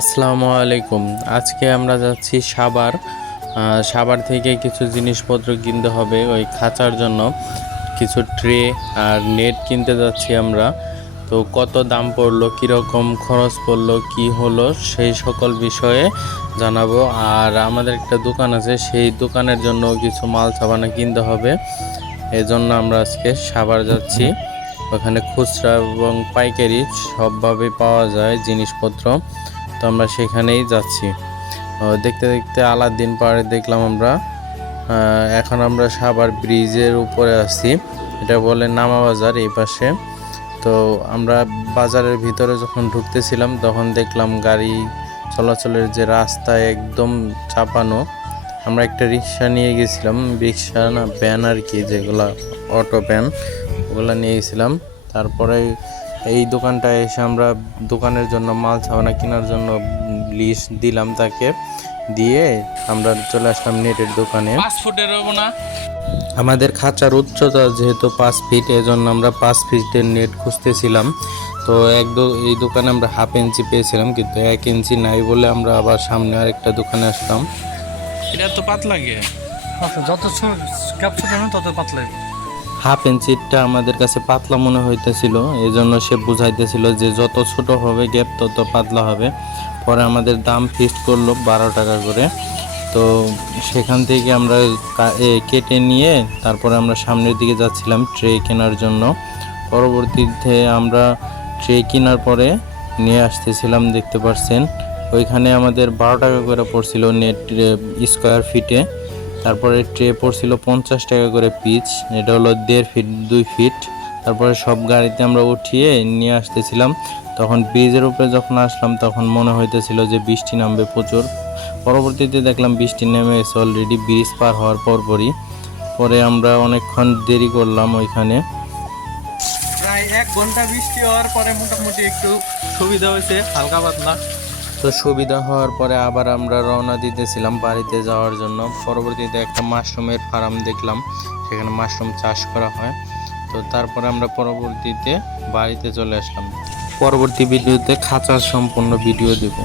আসসালামু আলাইকুম। আজকে আমরা যাচ্ছি সাবার। সাবার থেকে কিছু জিনিসপত্র কিনতে হবে, ওই খাঁচার জন্য। কিছু ট্রে আর নেট কিনতে যাচ্ছি আমরা। তো কত দাম পড়ল, কীরকম খরচ পড়ল, কি হলো, সেই সকল বিষয়ে জানাব। আর আমাদের একটা দোকান আছে, সেই দোকানের জন্য কিছু মাল সাবানা কিনতে হবে। এই জন্য আমরা আজকে সাবার যাচ্ছি। ওখানে খুচরা এবং পাইকারি সবভাবে পাওয়া যায় জিনিসপত্র। তো আমরা সেখানেই যাচ্ছি। দেখতে দেখতে আলাদিন পাহাড়ে দেখলাম আমরা। এখন আমরা সাবার ব্রিজের উপরে আছি। এটা বলে নামা বাজার এই পাশে। তো আমরা বাজারের ভিতরে যখন ঢুকতেছিলাম, তখন দেখলাম গাড়ি চলাচলের যে রাস্তা একদম চাপানো। আমরা একটা রিক্সা নিয়ে গেছিলাম, রিক্সা না, ভ্যান আর কি, যেগুলা অটো ভ্যান, ওগুলা নিয়ে গেছিলাম। তারপরে এই দোকানটায় এসে আমরা দোকানের জন্য মাল ছাপানা কেনার জন্য লিস্ট দিলাম তাকে। দিয়ে আমরা চলে আসলাম নেটের দোকানে। পাঁচ ফুটের না। আমাদের খাঁচার উচ্চতা যেহেতু পাঁচ ফিট এজন্য আমরা পাঁচ ফিটের নেট খুঁজতেছিলাম। তো এক দো- এই দোকানে আমরা হাফ ইঞ্চি পেয়েছিলাম কিন্তু এক ইঞ্চি নাই বলে আমরা আবার সামনে আরেকটা দোকানে আসলাম। এটা তো পাতলা গে আচ্ছা যত ছোট ক্যাপ ছোট তত পাতলা। হাফ ইঞ্চিটা আমাদের কাছে পাতলা মনে হইতেছিল এই জন্য সে বুঝাইতেছিল যে যত ছোট হবে গ্যাপ তত পাতলা হবে। পরে আমাদের দাম ফিক্সড করল বারো টাকা করে। তো সেখান থেকে আমরা কেটে নিয়ে তারপরে আমরা সামনের দিকে যাচ্ছিলাম ট্রে কেনার জন্য। পরবর্তীতে আমরা ট্রে কেনার পরে নিয়ে আসতেছিলাম, দেখতে পাচ্ছেন ওইখানে আমাদের বারো টাকা করে পড়ছিল নেট স্কোয়ার ফিটে তারপরে ট্রে পড়ছিল পঞ্চাশ টাকা করে পিচ, এটা হলো দেড় ফিট, দুই ফিট। তারপরে সব গাড়িতে আমরা উঠিয়ে নিয়ে আসতেছিলাম। তখন ব্রিজের উপরে যখন আসলাম, তখন মনে হইতেছিল যে বৃষ্টি নামবে প্রচুর। পরবর্তীতে দেখলাম বৃষ্টি নেমে গেছে অলরেডি ব্রিজ পার হওয়ার পরপরই। পরে আমরা অনেকক্ষণ দেরি করলাম ওইখানে। প্রায় এক ঘণ্টা বৃষ্টি হওয়ার পরে মোটামুটি একটু সুবিধা হয়েছে, হালকা পাতলা। তো সুবিধা হওয়ার পরে আবার আমরা রওনা দিতেছিলাম বাড়িতে যাওয়ার জন্য। পরবর্তীতে একটা মাশরুমের ফার্ম দেখলাম, সেখানে মাশরুম চাষ করা হয়। তো তারপরে আমরা পরবর্তীতে বাড়িতে চলে আসলাম। পরবর্তী ভিডিওতে খাঁচার সম্পূর্ণ ভিডিও দেব।